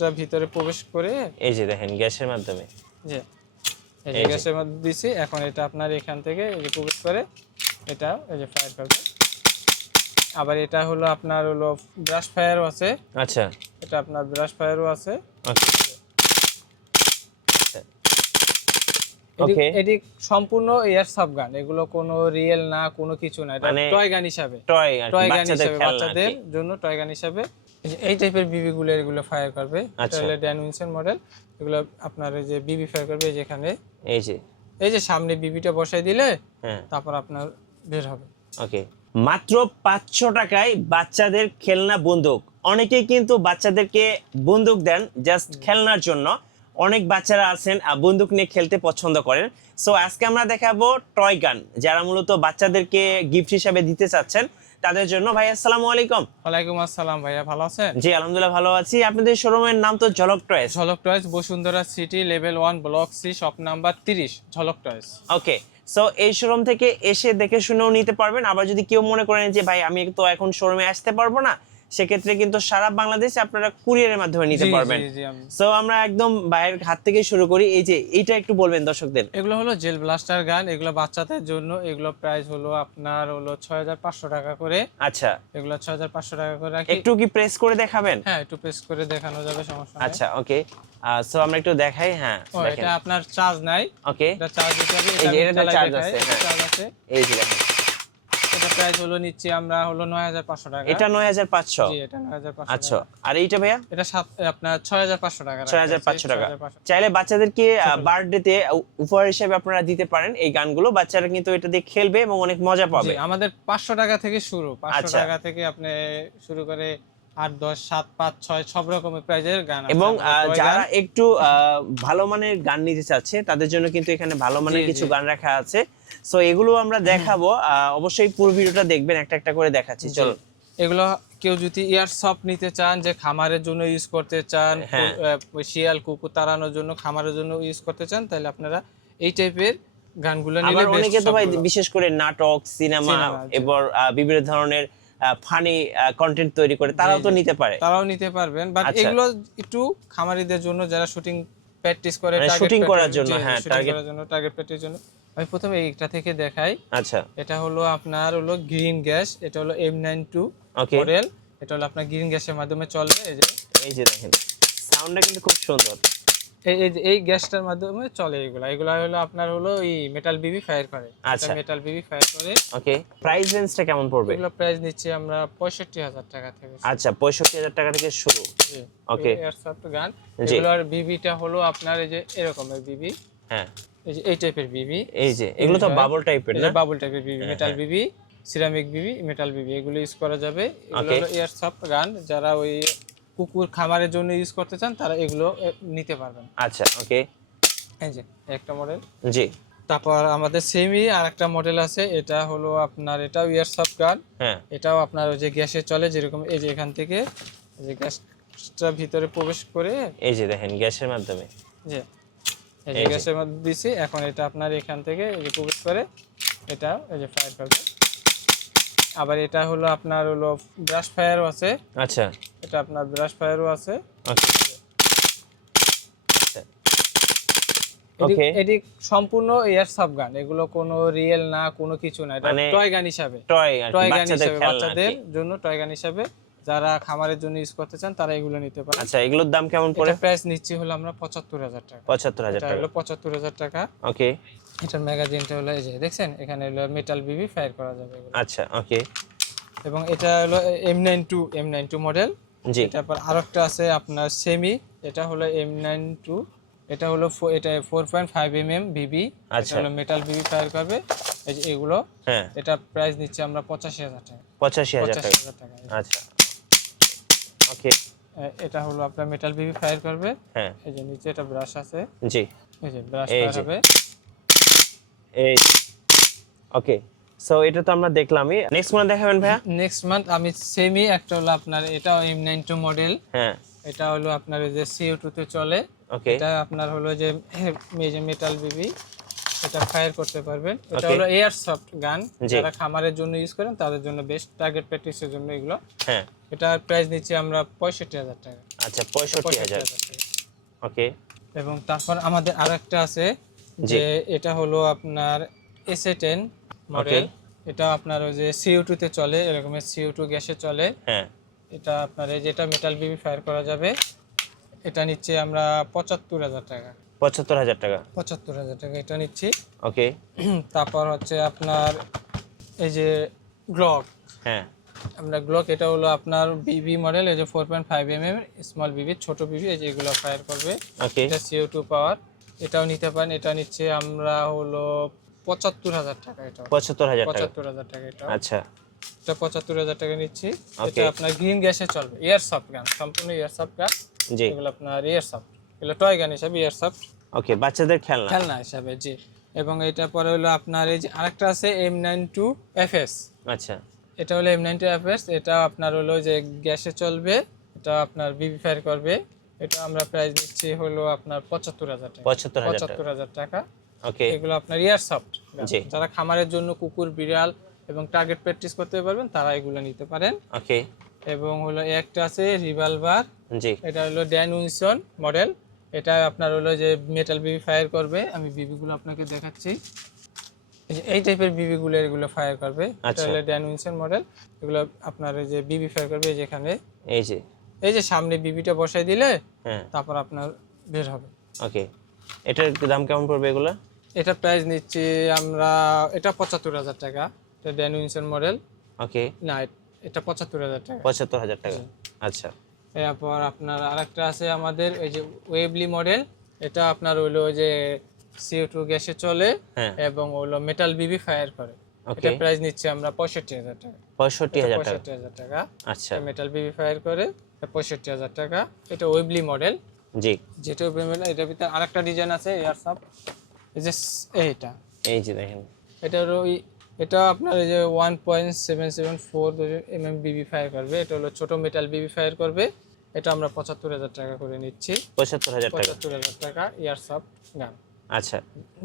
গ্যাসটা ভিতরে প্রবেশ করে এই যে দেখেন গ্যাসের মাধ্যমে যে এই যে গ্যাসের মধ্যে দিছি। এখন এটা আপনার এখান থেকে এই যে প্রবেশ করে এটা এই যে ফায়ার করবে। আবার এটা হলো আপনার হলো ব্রাশ ফায়ারও আছে। আচ্ছা এটা আপনার ব্রাশ ফায়ারও আছে। ওকে এটি সম্পূর্ণ এয়ার সফট গান, এগুলো কোনো রিয়েল না, কোনো কিছু না, এটা টয় গান হিসাবে, টয় গান হিসাবে বাচ্চাদের জন্য টয় গান হিসাবে। এই টাইপের বিবি গুলো এগুলো ফায়ার করবে। এটা হলো ড্যানউইনসন মডেল। এগুলো আপনার এই যে বিবি ফায়ার করবে যেখানে এই যে সামনে বিবিটা বসাই দিলে তারপর আপনার বের হবে। ওকে, মাত্র 500 টাকায় বাচ্চাদের খেলনা বন্দুক। অনেকেই কিন্তু বাচ্চাদেরকে বন্দুক দেন জাস্ট খেলনার জন্য। অনেক বাচ্চারা আছেন বন্দুক নিয়ে খেলতে পছন্দ করেন। সো আজকে আমরা দেখাবো টয় গান, যারা মূলত বাচ্চাদেরকে গিফট হিসাবে দিতে চাচ্ছেন তাদের জন্য। ভাই আসসালামু আলাইকুম। ওয়ালাইকুম আসসালাম ভাইয়া, ভালো আছেন? জি আলহামদুলিল্লাহ ভালো আছি। আপনাদের শোরুমের নাম তো Jhalak toys. Jhalak toys, Bashundhara city, level 1, block C, shop number 30, Jhalak toys. Okay, so এই শোরুম থেকে এসে দেখে শুনেও নিতে পারবেন। আবার যদি কেউ মনে করেন যে ভাই আমি তো এখন শোরুমে আসতে পারবো না, সেক্ষেত্রে কিন্তু সারা বাংলাদেশে আপনারা কুরিয়ারের মাধ্যমে নিতে পারবেন। সো আমরা একদম বাইরের হাত থেকে শুরু করি। এই যে এইটা একটু বলবেন দর্শকদের। এগুলো হলো জেল ব্লাস্টার গান, এগুলো বাচ্চাদের জন্য। এগুলো প্রাইস হলো আপনার হলো 6500 টাকা করে। আচ্ছা, এগুলো 6500 টাকা করে। একটু কি প্রেস করে দেখাবেন? হ্যাঁ, একটু প্রেস করে দেখানো যাবে, সমস্যা নেই। আচ্ছা ওকে, সো আমরা একটু দেখাই। হ্যাঁ দেখেন, এটা আপনার চার্জ নাই। ওকে, এটা চার্জ দিতে হবে। এই যে এটা চার্জ আছে। হ্যাঁ চার্জ আছে। এই যে দেখেন, এটা প্রাইস হলো নিচ্ছি আমরা হলো 9500 টাকা। এটা 9500। জি, এটা 9500। আচ্ছা, আর এইটা ভাইয়া? এটা আপনার 6500 টাকা। 6500 টাকা। চাইলে বাচ্চাদেরকে বার্থডেতে উপহার হিসেবে আপনারা দিতে পারেন এই গানগুলো। বাচ্চারা কিন্তু এটা দিয়ে খেলবে এবং অনেক মজা পাবে। আমাদের 500 টাকা থেকে শুরু। 500 টাকা থেকে আপনি শুরু করে 8, 10, 7, 5, 6 সব রকমের প্রাইজের গান আছে। এবং যারা একটু ভালো মানের গান নিতে চাচ্ছে তাদের জন্য কিন্তু এখানে ভালো মানের কিছু গান রাখা আছে। সো এগুলো আমরা দেখাবো, অবশ্যই পুরো ভিডিওটা দেখবেন, একটা একটা করে দেখাচ্ছি। চলো, এগুলো কেউ যদি ইয়ার সফট নিতে চান, যে খামারের জন্য ইউজ করতে চান, শিয়াল কুকুর তাড়ানোর জন্য, খামারের জন্য ইউজ করতে চান, তাহলে আপনারা এই টাইপের গানগুলো নিলে বেস্ট। অনেকে তো ভাই বিশেষ করে নাটক, সিনেমা এবং বিভিন্ন ধরনের ফানি কন্টেন্ট তৈরি করে, তারাও তো নিতে পারে। তারাও নিতে পারবেন, বাট এগুলো একটু খামারিদের জন্য যারা শুটিং প্র্যাকটিস করে, শুটিং করার জন্য। হ্যাঁ, টার্গেট প্র্যাকটিসের জন্য। আমি প্রথমে এইটা থেকে দেখাই। আচ্ছা, এটা হলো আপনার হলো গ্রিন গ্যাস। এটা হলো M92 মডেল। এটা হলো আপনার গ্রিন গ্যাসের মাধ্যমে চলে। এই যে দেখেন, সাউন্ডটা কিন্তু খুব সুন্দর। এই গ্যাসটার মাধ্যমে চলে এগুলা হলো আপনার হলো এই মেটাল বিবি ফায়ার করে। আচ্ছা, মেটাল বিবি ফায়ার করে। ওকে, প্রাইস রেঞ্জটা কেমন পড়বে? এগুলো প্রাইস নিচ্ছি আমরা 65000 টাকা থেকে। আচ্ছা, 65000 টাকা থেকে শুরু। ওকে, এয়ারসফট গান। এগুলোর বিবিটা হলো আপনার এই যে এরকমের বিবি। হ্যাঁ, এই যে এই টাইপের বিবি। এই যে এগুলো তো বাবল টাইপের না? বাবল টাইপের বিবি, মেটাল বিবি, সিরামিক বিবি, মেটাল বিবি, এগুলো ইউজ করা যাবে। এগুলো হলো এয়ারসফট গান। যারা ওই কুকুর খামারের জন্য ইউজ করতে চান তারা এগুলো নিতে পারবেন। আচ্ছা ওকে, এই যে একটা মডেল। জি, তারপর আমাদের সেমি আরেকটা মডেল আছে। এটা হলো আপনার, এটাও এয়ারসফট গান। হ্যাঁ, এটাও আপনার ওই যে গ্যাসে চলে, যেরকম এই যে এখান থেকে এই যে গ্যাসটা ভিতরে প্রবেশ করে এই যে দেখেন গ্যাসের মাধ্যমে যে এই যে গ্যাসের মধ্যে দিছি। এখন এটা আপনার এখান থেকে এই যে প্রবেশ করে এটা এই যে ফায়ার করবে। আবার এটা হলো আপনার হলো ব্রাশ ফায়ারও আছে। আচ্ছা, এটা আপনার ব্রাশ ফায়ারও আছে। এটি সম্পূর্ণ এয়ারসফট গান, এগুলো কোনো রিয়েল না, কোনো কিছু না, এটা টয় গান হিসাবে। টয় গান হিসাবে বাচ্চাদের জন্য টয় গান হিসাবে। যারা খামারের জন্য ইউজ করতে চান তারা এগুলো নিতে পারে। আচ্ছা, এগুলোর দাম কেমন পড়ে? প্রাইস নিচ্ছি হলো আমরা 75000 টাকা। 75000 টাকা। এটা হলো 75000 টাকা। ওকে, এটার ম্যাগাজিনটা হলো এই যে দেখছেন, এখানে হলো মেটাল বিবি ফায়ার করা যাবে এগুলো। আচ্ছা ওকে, এবং এটা হলো M92 মডেল। জি, তারপর আরেকটা আছে আপনার সেমি। এটা হলো M92। এটা হলো এটা 4.5 mm বিবি। এটা হলো মেটাল বিবি ফায়ার করবে। এই যে এগুলো। হ্যাঁ, এটা প্রাইস নিচ্ছে আমরা 85000 টাকা। 85000 টাকা। আচ্ছা ওকে, এটা হলো আপনার মেটাল বিবি ফায়ার করবে। হ্যাঁ, এই যে নিচে এটা ব্রাশ আছে। জি, এই যে ব্রাশ ফায়ার হবে। এই ওকে, সো এটা তো আমরা দেখলামই। নেক্সট মান্থ দেখাবেন ভাইয়া? নেক্সট মান্থ আমি সেমি একটা হলো আপনার, এটাও M92 মডেল। হ্যাঁ, এটা হলো আপনার এই যে CO2 তে চলে। ওকে, এটা আপনার হলো যে মেটাল বিবি, এটা ফায়ার করতে পারবেন। এটা হলো এয়ারসফট গান। যারা খামারের জন্য ইউজ করেন তাদের জন্য বেস্ট, টার্গেট প্র্যাকটিসের জন্য এগুলো। হ্যাঁ, এটা প্রাইস নিচ্ছি আমরা 65000 টাকা। আচ্ছা 65,000। ওকে। এবং তারপর আমাদের আরেকটা আছে যে এটা হলো আপনার SA10 মডেল। এটা আপনার ওই যে CO2 তে চলে, এরকম CO2 গ্যাসে চলে। হ্যাঁ। এটা আপনার এই যেটা মেটাল বিবি ফায়ার করা যাবে, এটা নিচ্ছে আমরা 75,000 টাকা। 75,000 টাকা। 75,000 টাকা এটা নিচ্ছি। ওকে। তারপর হচ্ছে আপনার এই যে গ্লক। হ্যাঁ। আমরা গ্লক, এটা হলো আপনার বিবি মডেল, এই যে 4.5 mm স্মল বিবি, ছোট বিবি, এই যে এগুলো ফায়ার করবে। ওকে। এটা CO2 পাওয়ার, এটাও নিতে পারেন। এটা নিচ্ছে আমরা হলো 75,000 টাকা। এটা 75,000 টাকা। 75,000 টাকা এটা। আচ্ছা। এটা 75,000 টাকা নিচ্ছি। এটা আপনার গ্রিন গ্যাসে চলবে, এয়ার সফট গান, সম্পূর্ণ এয়ার সফট গান। জি। এগুলো আপনার এয়ার সফট, এগুলো টয় গান হিসাবে এয়ার সফট, ওকে, বাচ্চাদের খেলনা খেলনা হিসাবে। জি। এবং এটা পরে হলো আপনার এই যে আরেকটা আছে M92 FS। আচ্ছা। এটা হলো M92 FS, এটা আপনার হলো যে গ্যাসে চলবে, এটা আপনার বিবি ফায়ার করবে। এটা আমরা প্রাইস দিচ্ছি হলো আপনার 75,000 টাকা। 75,000 টাকা। ওকে। এগুলো আপনার এয়ার সফট। জি। যারা খামারের জন্য কুকুর, বিড়াল এবং টার্গেট প্র্যাকটিস করতে পারবেন তারা এগুলো নিতে পারেন। ওকে। এবং হলো একটা আছে রিভলভার। জি। এটা হলো ড্যান উইনসন মডেল। এটা আপনার হলো যে মেটাল বিবি ফায়ার করবে। আমি বিবিগুলো আপনাকে দেখাচ্ছি। এই টাইপের বিবিগুলো এগুলো ফায়ার করবে। এটা হলো ড্যান উইনসন মডেল। এগুলো আপনার এই যে বিবি ফায়ার করবে যেখানে এই যে সামনে বিবিটা বসাই দিলে তারপর আপনার বের হবে। ওকে। এটার দাম কেমন পড়বে এগুলো? এটা প্রাইস নিচ্ছি আমরা, এটা 75,000 টাকা। এটা ড্যান উইনসন মডেল। ওকে। না, এটা 75,000 টাকা। 75,000 টাকা। আচ্ছা। এরপর আপনার আরেকটা আছে আমাদের এই যে ওয়েবলি মডেল। এটা আপনার হলো যে CO2 গ্যাসে চলে এবং হলো মেটাল বিবি ফায়ার করে। এটা প্রাইস নিচ্ছে আমরা 65,000 টাকা। 65,000 টাকা। আচ্ছা। মেটাল বিবি ফায়ার করে 65,000 টাকা। এটা ওয়েবলি মডেল। জি। যেটা ওয়েবলি মডেল, এটার ভিতরে আরেকটা ডিজাইন আছে এয়ার সফট। এই যে এইটা, এই যে দেখেন, এটা আপনার এই যে 1.774 mm বিবি ফায়ার করবে। এটা হলো ছোট মেটাল বিবি ফায়ার করবে। এটা আমরা 75,000 টাকা করে নিচ্ছি। 75,000 টাকা এয়ার সফট গান। আচ্ছা।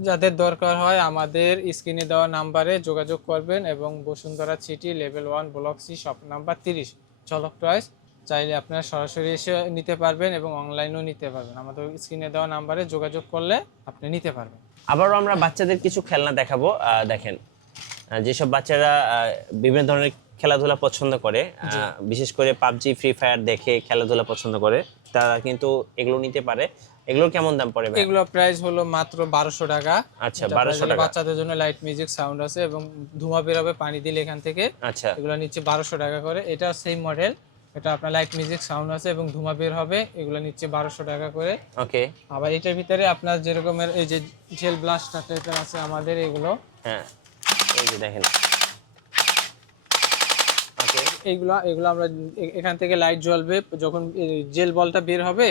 যাদের দরকার হয় আমাদের স্ক্রিনে দেওয়া নাম্বারে যোগাযোগ করবেন। এবং Bashundhara city level 1 block C shop number 30 Jhalak toys. চাইলে আপনারা সরাসরি এসে নিতে পারবেন এবং অনলাইনেও নিতে পারবেন। আমাদের স্ক্রিনে দেওয়া নাম্বারে যোগাযোগ করলে আপনি নিতে পারবেন। আবারও আমরা বাচ্চাদের কিছু খেলনা দেখাবো। দেখেন, যেসব বাচ্চারা বিভিন্ন ধরনের খেলাধুলা পছন্দ করে, বিশেষ করে পাবজি, ফ্রি ফায়ার দেখে খেলাধুলা পছন্দ করে, তারা কিন্তু এগুলো নিতে পারে। এগুলোর কেমন দাম পড়ে ভাই? এগুলো প্রাইস হলো মাত্র 1200 টাকা। আচ্ছা, 1200 টাকা। বাচ্চাদের জন্য লাইট মিউজিক সাউন্ড আছে এবং ধোঁয়া বের হবে পানি দিলে এখান থেকে। আচ্ছা। এগুলো নিচ্ছে 1200 টাকা করে। এটা সেম মডেল, এটা আপনার লাইট মিউজিক সাউন্ড আছে এবং ধোঁয়া বের হবে। এগুলো নিচ্ছে 1200 টাকা করে। ওকে। আবার এটার ভিতরে আপনার যেরকমের এই যে জেল ব্লাস্টার টাইপের আছে আমাদের এগুলো। হ্যাঁ, এই যে দেখেন। এইগুলো আমরা এখান থেকে লাইট জ্বলবে যখন জেল বলটা বের হবে,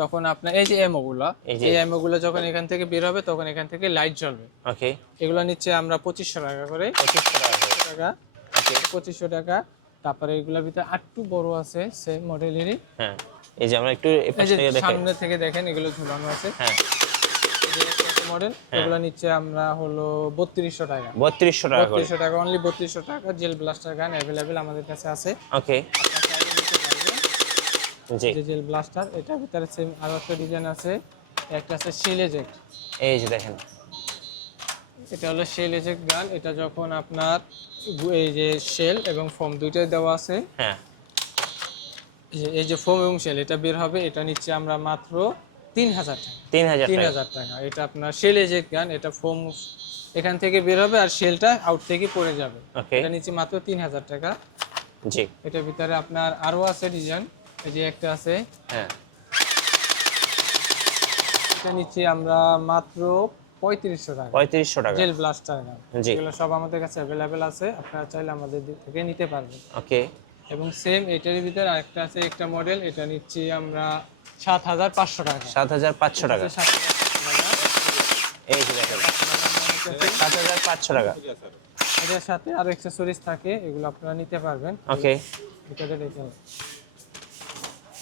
তখন আপনার এই যে এমোগুলো, এই এমোগুলো যখন এখান থেকে বের হবে তখন এখান থেকে লাইট জ্বলবে। ওকে। এগুলো নিচ্ছে আমরা 2500 টাকা করে। 2500 টাকা। তারপরে এগুলোর ভিতরে আরেকটু বড় আছে সেম মডেলেরই। হ্যাঁ, এই যে আমরা একটু সামনে থেকে দেখেন এগুলো ঝুলানো আছে। হ্যাঁ, মডেল। এগুলো নিচ্ছে আমরা হলো 3200 টাকা। 3200 টাকা করে। 3200 টাকা, অনলি 3200 টাকা। জেল ব্লাস্টার গান अवेलेबल আমাদের কাছে আছে। ওকে। জি। জেল ব্লাস্টার, এটার ভিতরে সেম আরো একটা ডিজাইন আছে। একটা আছে শেল এজেক্ট। এই যে দেখেন, এটা হলো শেল এজেক্ট গান। এটা যখন আপনার এই যে শেল এবং ফোম দুইটাই দেওয়া আছে। হ্যাঁ, এই যে ফোম এবং শেল এটা বের হবে। এটা নিচ্ছে আমরা মাত্র 3000 টাকা। 3000 টাকা। এটা আপনার শেল এজেক্ট গান। এটা ফোম এখান থেকে বের হবে আর শেলটা আউট থেকে পড়ে যাবে। এটা নিচ্ছে মাত্র 3000 টাকা। জি। এটার ভিতরে আপনার আরো আছে ডিজাইন। এই যে একটা আছে। হ্যাঁ, এটা নিচ্ছে আমরা মাত্র 3500 টাকা। 3500 টাকা। জেল ব্লাস্টার গান। জি। এগুলো সব আমাদের কাছে अवेलेबल আছে, আপনারা চাইলে আমাদের দিক থেকে নিতে পারবেন। ওকে। এবং সেম এটার ভিতরে আরেকটা আছে একটা মডেল। এটা নিচ্ছি আমরা 7500 টাকা। 7500 টাকা। 7500 টাকা। এই যে দেখেন, 7500 টাকা। এটার সাথে আরো অ্যাকসেসরিজ থাকে, এগুলো আপনারা নিতে পারবেন। ওকে। ভিতরে দেখে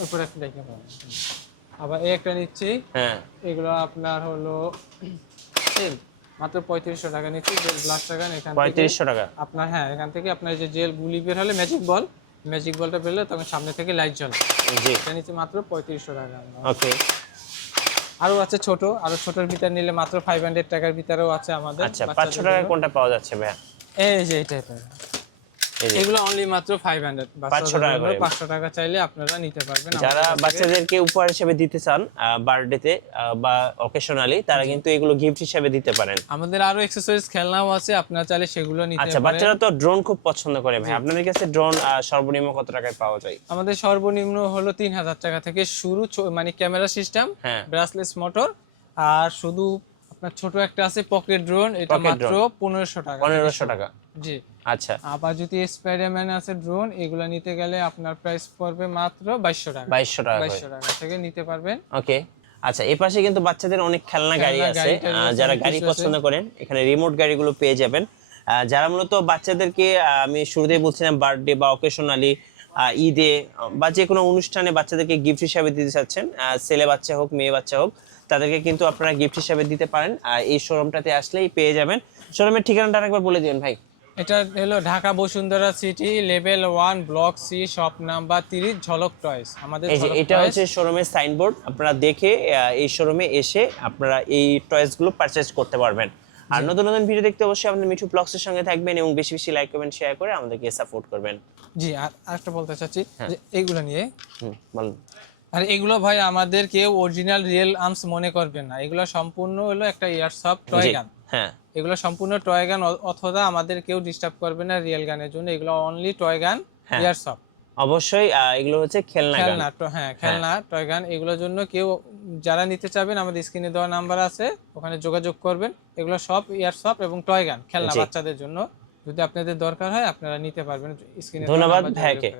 উপরে একটা দেখে পাবেন। আবার এই একটা নিচ্ছি। হ্যাঁ, এগুলো আপনার হলো সেম মাত্র 3500 টাকা নিচ্ছি। জেল ব্লাস্টার গান এখান থেকে 3500 টাকা। আপনার, হ্যাঁ, এখান থেকে আপনার যে জেল গুলি বের হলে ম্যাজিক বল, ম্যাজিক বলটা পেলে তখন সামনে থেকে লাইট জ্বলে। জি, এটা নিচে মাত্র 3500 টাকা। ওকে। আরো আছে ছোট, আরো ছোটর ভিতর নিলে মাত্র 500 টাকার ভিতরেও আছে আমাদের। আচ্ছা, 500 টাকায় কোনটা পাওয়া যাচ্ছে ভাইয়া? এই যে এই টাইপের, এগুলো অনলি মাত্র 500, 500 টাকা করে। 500 টাকা চাইলে আপনারা নিতে পারবেন। যারা বাচ্চাদেরকে উপহার হিসেবে দিতে চান বার্থডেতে বা অকেশনালি, তারা কিন্তু এগুলো গিফট হিসেবে দিতে পারেন। আমাদের আরো অ্যাকসেসরিজ খেলনাও আছে, আপনারা চাইলে সেগুলো নিতে আচ্ছা, পারেন। বাচ্চারা তো ড্রোন খুব পছন্দ করে ভাই, আপনাদের কাছে ড্রোন সর্বনিম্ন কত টাকায় পাওয়া যায়? আমাদের সর্বনিম্ন হলো 3000 টাকা থেকে শুরু, মানে ক্যামেরা সিস্টেম, হ্যাঁ, ব্রাসলেস মোটর, আর শুধু আপনার ছোট একটা আছে পকেট ড্রোন, এটা মাত্র 1500 টাকা। 1500 টাকা। জি, আচ্ছা। আবার যদি স্পাইডারম্যান আছে ড্রোন, এগুলো নিতে গেলে আপনার প্রাইস পড়বে মাত্র 2200 টাকা। 2200 টাকা। 2200 টাকা থেকে নিতে পারবেন। ওকে। আচ্ছা, এই পাশে কিন্তু বাচ্চাদের অনেক খেলনা গাড়ি আছে, যারা গাড়ি পছন্দ করেন এখানে রিমোট গাড়িগুলো পেয়ে যাবেন। যারা মূলত বাচ্চাদেরকে, আমি শুরুতেই বলছিলাম, বার্থডে বা অকেশনালি, ঈদে বা যে কোনো অনুষ্ঠানে বাচ্চাদেরকে গিফট হিসাবে দিতে চাচ্ছেন, ছেলে বাচ্চা হোক মেয়ে বাচ্চা হোক, তাদেরকে কিন্তু আপনারা গিফট হিসাবে দিতে পারেন। এই শোরুমটাতে আসলেই পেয়ে যাবেন। শোরুমের ঠিকানাটা আরেকবার বলে দিবেন ভাই। এটা হলো Dhaka Bashundhara city, level 1, block C, shop number 30, Jhalak টয়স। আমাদের এই যে এটা হচ্ছে শোরুমের সাইনবোর্ড, আপনারা দেখে এই শোরুমে এসে আপনারা এই টয়েস গুলো পারচেজ করতে পারবেন। আর নতুন নতুন ভিডিও দেখতে অবশ্যই আমাদের মিঠু ব্লগসের সঙ্গে থাকবেন এবং বেশি বেশি লাইক কমেন্ট শেয়ার করে আমাদেরকে সাপোর্ট করবেন। জি, আর আরেকটা বলতে চাচ্ছি যে এগুলো নিয়ে, বলুন। আর এগুলো ভাই আমাদের কেউ অরিজিনাল রিয়েল আর্মস মনে করবেন না, এগুলো সম্পূর্ণ হলো একটা এয়ারসফট টয় গান। হ্যাঁ, এগুলো সম্পূর্ণ টয় গান, অথবা আমাদের কেউ ডিস্টার্ব করবে না রিয়েল গানের জন্য। এগুলো অনলি টয় গান, এয়ারসফট। অবশ্যই এগুলো হচ্ছে খেলনা গান। হ্যাঁ, খেলনা টয় গান। এগুলোর জন্য কেউ যারা নিতে চাবেন আমাদের স্ক্রিনে দেওয়া নাম্বার আছে, ওখানে যোগাযোগ করবেন। এগুলো সব এয়ারসফট এবং টয় গান খেলনা বাচ্চাদের জন্য। যদি আপনাদের দরকার হয় আপনারা নিতে পারবেন স্ক্রিনে। ধন্যবাদ ভাইকে।